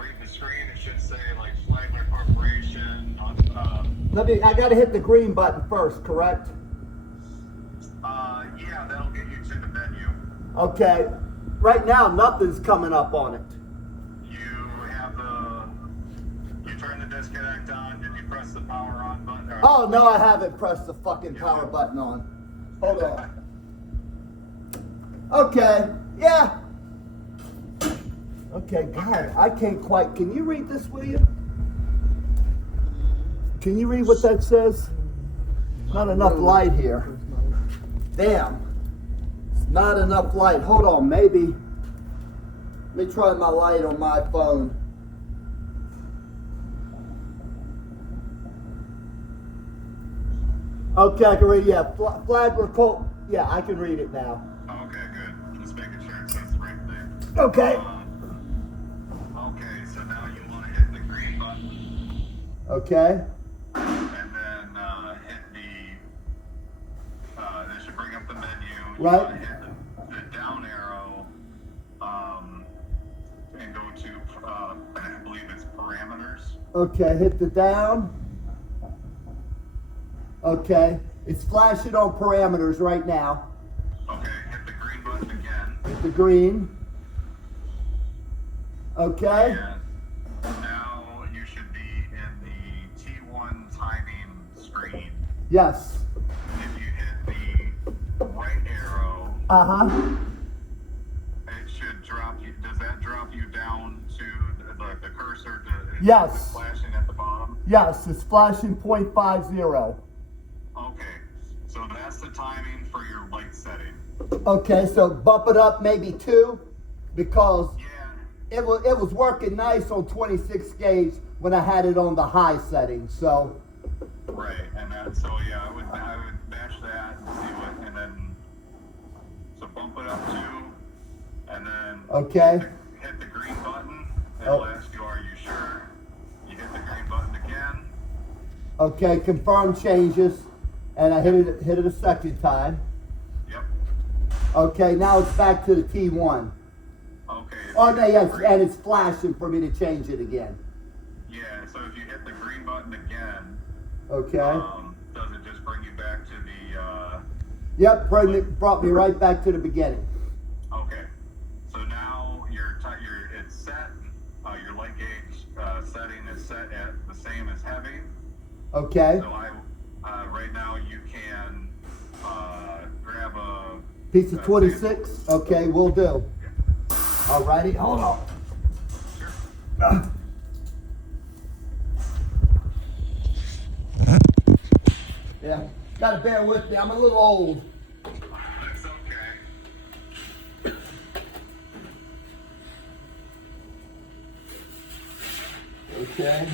read the screen, it should say like Flagler Corporation. I gotta hit the green button first, correct? Yeah, that'll get you to the menu. Okay. Right now, nothing's coming up on it. You turn the disconnect on. Did you press the power on button? Oh, no, I haven't pressed the fucking power button on. Hold on. Okay, yeah. Okay, God, I can't quite. Can you read this, will you? Can you read what that says? Not enough light here. Damn. It's not enough light. Hold on, maybe. Let me try my light on my phone. Okay, I can read. Yeah, Flagler Colt. Yeah, I can read it now. Okay, good. Just making sure it says the right thing. Okay. Okay, so now you want to hit the green button. Okay. And then hit this should bring up the menu. You Right. want to hit the down arrow and go to, I believe it's parameters. Okay, hit the down. Okay, it's flashing on parameters right now. Okay, hit the green button again. Hit the green. Okay. And now you should be in the T1 timing screen. Yes. If you hit the right arrow, it should drop you. Does that drop you down to the cursor? Yes. Flashing at the bottom? Yes, it's flashing .50. Okay, so that's the timing for your light setting. Okay, so bump it up maybe 2 because Yeah. it was working nice on 26 gauge when I had it on the high setting. So Right, and then so yeah, I would match that and see what, and then so bump it up 2, and then okay. hit the green button. It'll ask you, "Are you sure?" You hit the green button again. Okay, confirm changes, and I hit it a second time. Yep. Okay, now it's back to the T1. Okay. Oh, no, yes, and it's flashing for me to change it again. Yeah, so if you hit the green button again, Okay. does it just bring you back to the, Yep, brought me right back to the beginning. okay. So now it's set, your light gauge setting is set at the same as heavy. Okay. So right now you can grab a Piece of 26. Okay, will do. Alrighty, hold on. Sure. Yeah, gotta bear with me. I'm a little old. That's okay. Okay.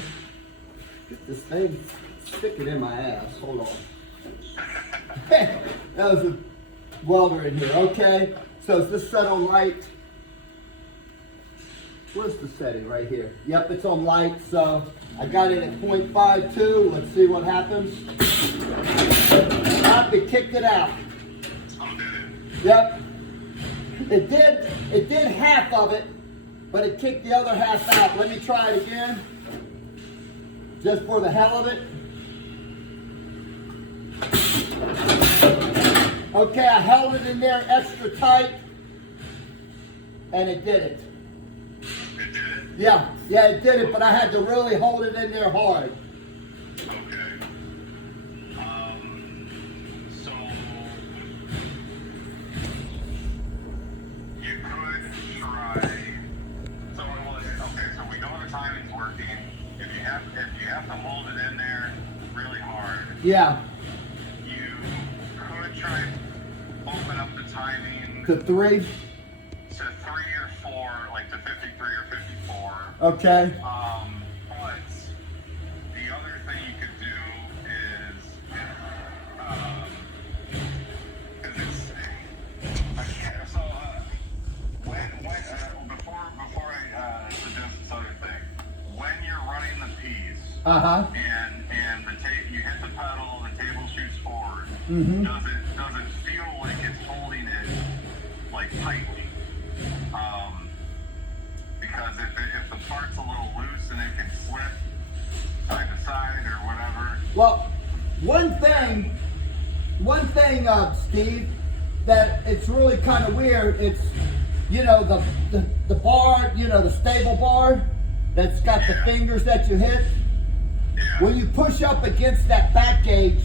Get this thing, stick it in my ass. Hold on. That was a welder in here. Okay. So is this set on light? Where's the setting right here? Yep, it's on light. So I got it at 0.52. Let's see what happens. It kicked it out. Yep. It did half of it, but it kicked the other half out. Let me try it again. Just for the hell of it. Okay, I held it in there extra tight, and it did it. It did it? Yeah, it did it, but I had to really hold it in there hard. Okay. So you could try. So okay. So we know the timing's working. If you have to hold it in there really hard, Yeah, you could try open up the timing to 3. to 3 or 4, like to 53 or 54. Okay. But the other thing you could do is, because it's, I can't, so, before I suggest this other thing, when you're running the piece, Uh-huh. and you hit the pedal, the table shoots forward, Mm-hmm. does it feel like it's holding it, like, tightly? Because if the part's a little Well, one thing, Steve, that it's really kind of weird. It's, you know, the bar, you know, the stable bar that's got the fingers that you hit. When you push up against that back gauge,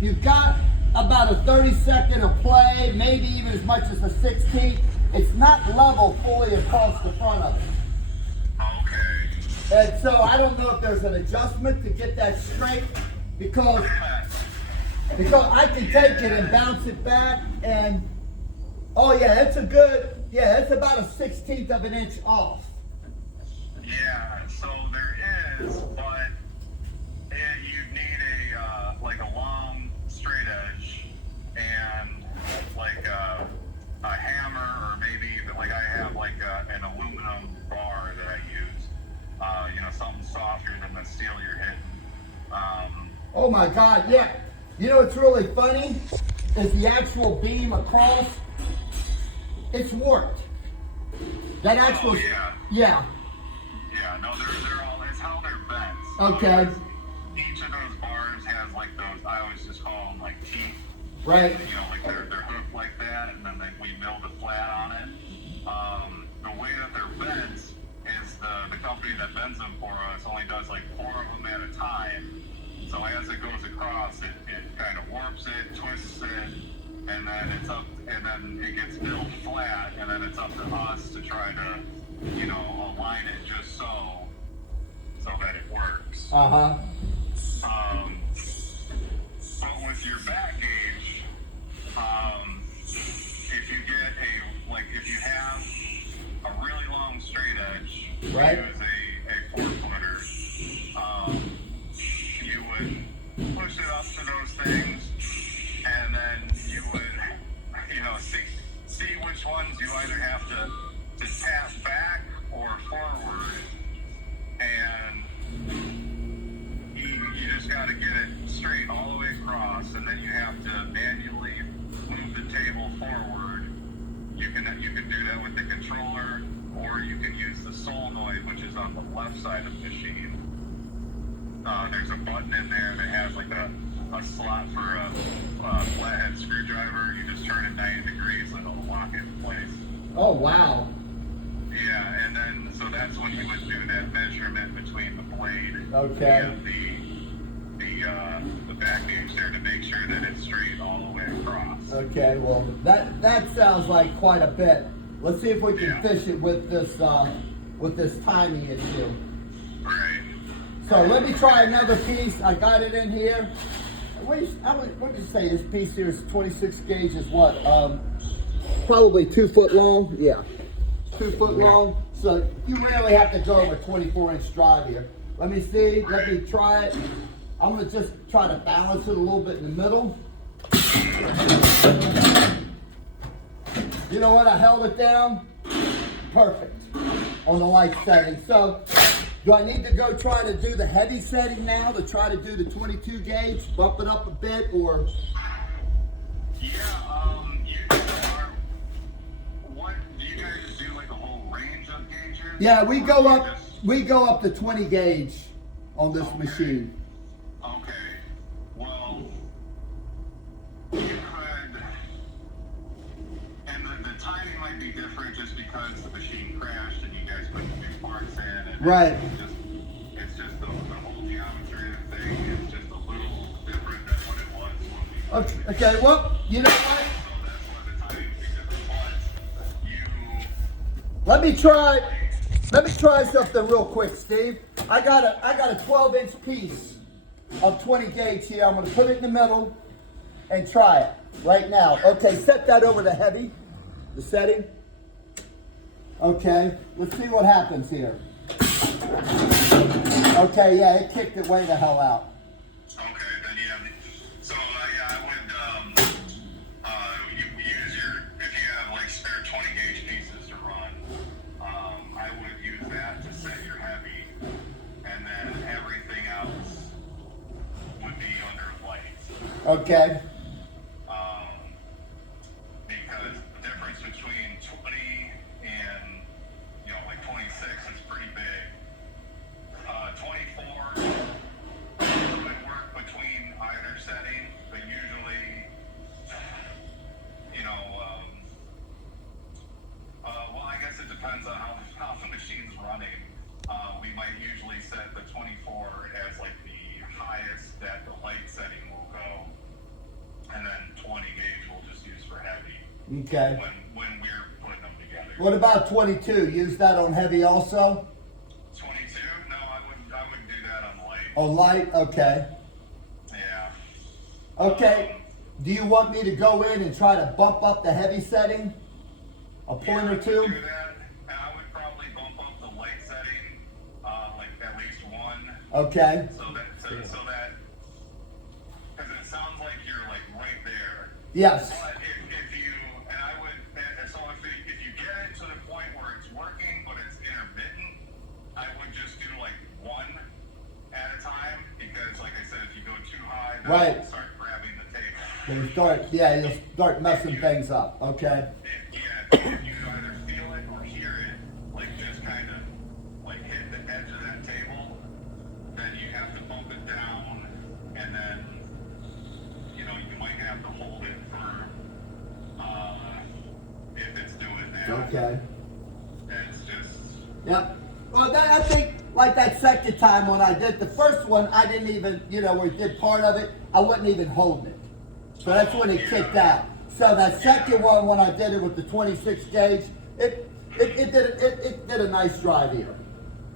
you've got about a 32nd of play, maybe even as much as a 16th. It's not level fully across the front of it. Okay. And so I don't know if there's an adjustment to get that straight, because I can take it and bounce it back, and oh yeah, it's it's about a 16th of an inch off. Yeah, so there is, but you need like a long straight edge and like a hammer, or maybe even like I have like an aluminum bar that I use. You know, something softer than the steel you're hitting. Oh my God, yeah. You know what's really funny is the actual beam across, it's warped. That actual, yeah. Yeah. Yeah, no, they're all, it's how they're bent. Okay. So each of those bars has like those, I always just call them like teeth. Right. You know, like they're hooked like that, and then we mill the flat on it. The way that they're bent is the company that bends them for us only does like 4 of them at a time. So as it goes across, it kind of warps it, twists it, and then it gets milled flat, and then it's up to us to try to, you know, align it just so that it works. Uh-huh. But with your back gauge, if you get if you have a really long straight edge, Right. use a 4-footer, you would push it up to those things, and then you would, you know, see which ones you either have to tap back or forward, and you just got to get it straight all the way across, and then you have to manually move the table forward. You can do that with the controller, or you can use the solenoid, which is on the left side of the machine. There's a button in there that has like a slot for a flathead screwdriver. You just turn it 90 degrees and it'll lock it in place. Oh, wow. Yeah, and then so that's when you would do that measurement between the blade Okay. and the back gauge there to make sure that it's straight all the way across. Okay, well, that sounds like quite a bit. Let's see if we can fish it with this timing issue. Right. So let me try another piece. I got it in here. What did you say? This piece here is 26 gauge is what? Probably 2 foot long. Yeah, 2 foot long. So you rarely have to go over 24-inch drive here. Let me see. Let me try it. I'm gonna just try to balance it a little bit in the middle. You know what? I held it down. Perfect on the light setting. So do I need to go try to do the heavy setting now to try to do the 22 gauge, bump it up a bit, or? Yeah, what do you guys do, like a whole range of gauges? Yeah, we go up to 20 gauge on this machine. Okay. Well, you could, and the timing might be different just because the machine crashed and you guys put the new parts in. And Right. It's just the whole geometry of the thing is just a little different than what it was when we. Okay, well, you know what? So that's why the timing would be different. Let me try something real quick, Steve. I got a 12-inch piece of 20 gauge here. I'm gonna put it in the middle and try it right now. Okay, set that over to heavy, the setting. Okay, let's see what happens here. Okay, yeah, it kicked it way the hell out. Okay, then yeah. So yeah, I would you use if you have like spare 20 gauge pieces to run, I would use that to set your heavy, and then everything else would be under light. Okay. Because the difference between 20 and like 26 is pretty big. 24 would work between Okay. when we're putting them together. What about 22? Use that on heavy also? 22? No, I wouldn't do that on light. On light? Okay. Yeah. Okay. Do you want me to go in and try to bump up the heavy setting? A point or two? Do that. And I would probably bump up the light setting, like at least one. Okay. So that, because it sounds like you're like right there. Yes. But if you, and I would, and so if you get it to the point where it's working, but it's intermittent, I would just do like one at a time, because like I said, if you go too high, then Right. you'll start grabbing the table. You'll start messing things up. Okay. If you either feel it or hear it, like just kind of like hit the edge of that table, then you have to bump it down, and then you might have to hold it for if it's doing that. Okay. It's just Yep. Well, I think like that second time when I did the first one, I didn't even, we did part of it, I wasn't even holding it. So that's when it kicked out. So that second one, when I did it with the 26 gauge, it did a nice drive here.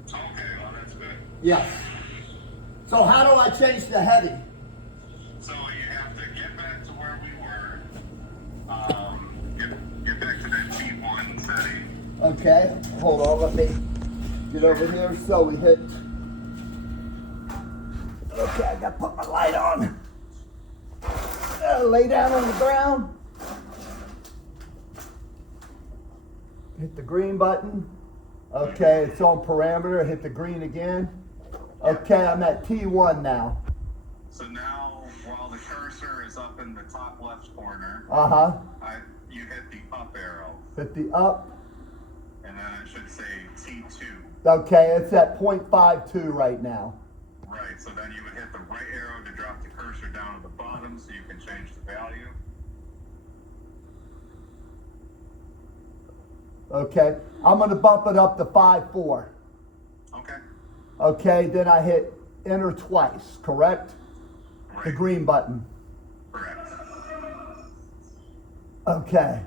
okay. Well, that's good. Yes. So how do I change the heavy? So you have to get back to where we were. Get back to that T1 setting. Okay, hold on, let me get over here. So we hit. Okay, I gotta put my light on. Lay down on the ground. Hit the green button. Okay, it's on parameter. Hit the green again. Okay, I'm at T1 now. So now, while the cursor is up in the top left corner, you hit the up arrow, Hit the up. and then it should say T2. Okay, it's at 0.52 right now. Right, so then you would hit the right arrow to drop the cursor down to the bottom so you can change the value. Okay, I'm gonna bump it up to 5.4. Okay. Okay, then I hit enter twice, correct? Right. The green button. Correct. Okay.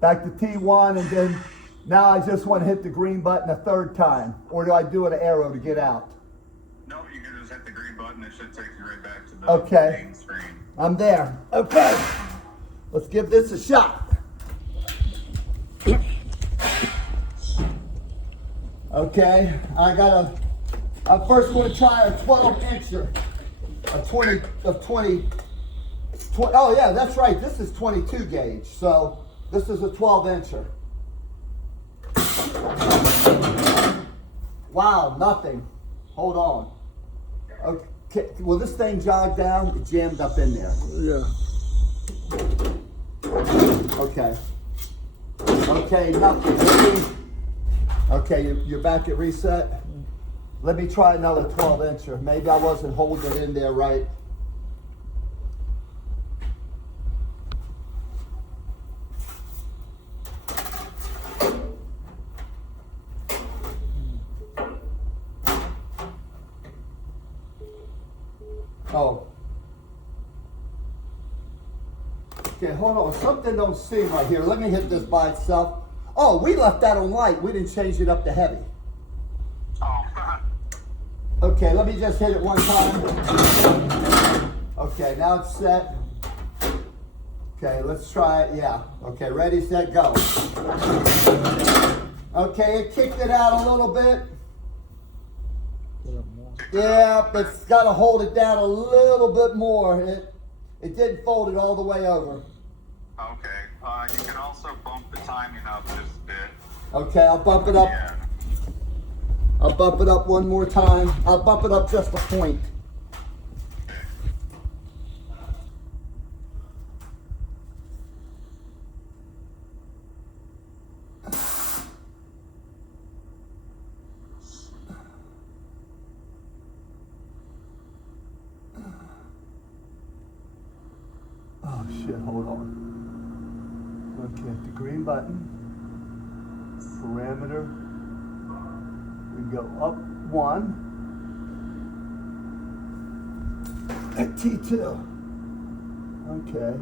Back to T1, and then now I just want to hit the green button a third time. Or do I do an arrow to get out? No, you can just hit the green button. It should take you right back to the Okay. main screen. I'm there. Okay. Let's give this a shot. Okay, I first want to try a 12-incher. Oh yeah, that's right, this is 22 gauge, so this is a 12-incher. Wow, nothing. Hold on. Okay, will this thing jog down? It jammed up in there. Yeah. Okay. Okay, nothing. Okay, you're back at reset. Let me try another 12-incher. Maybe I wasn't holding it in there right. Oh. Okay, hold on. Something don't seem right here. Let me hit this by itself. Oh, we left that on light. We didn't change it up to heavy. Oh, Okay, let me just hit it one time. Okay, now it's set. Okay, let's try it. Yeah. Okay, ready, set, go. Okay, it kicked it out a little bit. Yeah, but it's got to hold it down a little bit more. It didn't fold it all the way over. okay. You can also bump the timing up just a bit. Okay, I'll bump it up. Yeah. I'll bump it up one more time. I'll bump it up just a point. Oh shit, hold on. Okay, the green button. Parameter. We go up one. At T2. Okay.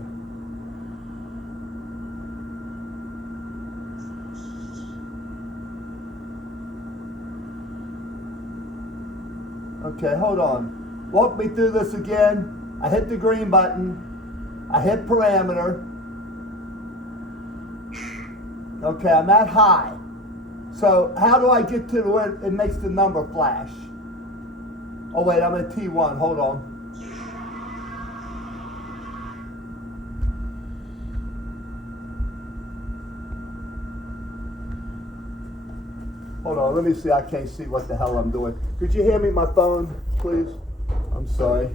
Okay, hold on. Walk me through this again. I hit the green button. I hit parameter. Okay, I'm at high. So how do I get to where it makes the number flash? Oh wait, I'm at T1, hold on. Hold on, let me see, I can't see what the hell I'm doing. Could you hand me my phone, please? I'm sorry.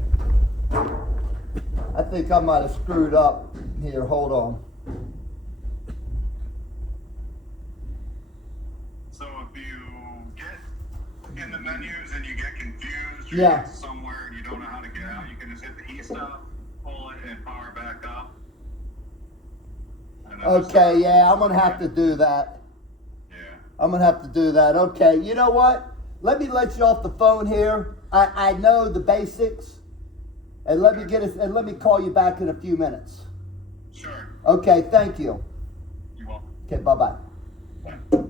I think I might have screwed up here, hold on. So if you get in the menus and you get confused, or Yeah. you get somewhere and you don't know how to get out, you can just hit the E stop, pull it, and power back up. And then just Okay, start- yeah, I'm gonna have to do that. Yeah. I'm gonna have to do that. Okay, you know what? Let me let you off the phone here. I know the basics. And let me get it, and let me call you back in a few minutes. Sure. Okay, thank you. You will. Okay, bye-bye. Bye.